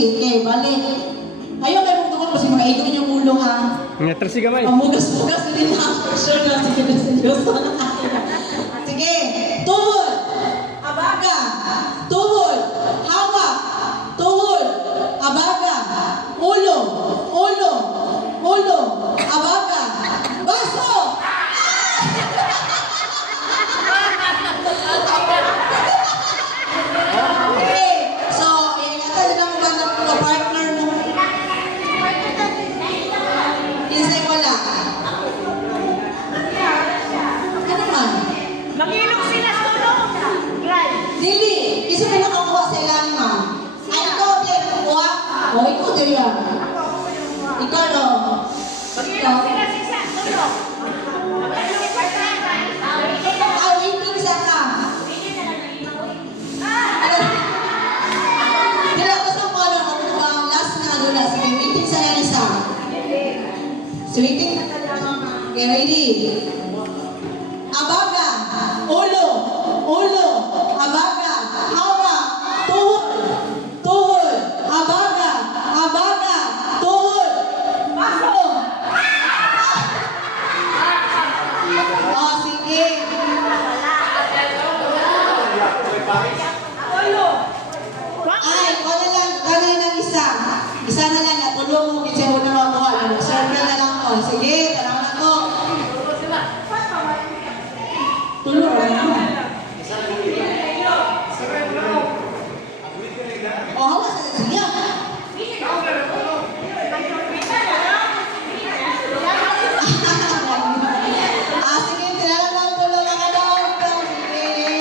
Okay, balik. Ayaw kayo mong tukol kasi mga idon yung ulo ha. Ngetres si gamay. Pamugas-mugas din na. For sure na. Sige na seryoso na tayo. Sige. Tuhod. Abaga. Tuhod. Hawak. Tuhod. Abaga. Ulo. Ulo. Ulo. Abaga. Baso. Okay. So, ingatan din ang mga partner mo. Insay wala. Ano man? Mag-ilog sila sa tulong. Right. Dili, isa na nakakuha sa ilang ma'am. Ay, ikaw, Tia, kukuha? O, ikaw, Tia. Ikaw, no? Mag-ilog sila sa tulong. Ah, waiting isa ka. Dila, basta mo, ano, ang last na, ano na, sige, waiting sa lang isa. So, waiting. Okay, ready? Abaga, ulo, ulo, abaga, hawak, tuhod, tuhod, abaga, abaga, tuhod, baso. Oh, sige. Ay, kanay lang isa. Isa na lang, natulong mo, kasi mo na makuha. Circle na lang ko. Sige, tanong na ko. Tulong na lang. O, hawa sa siya. Sige, tinalaman ko lang ang ano. Sige.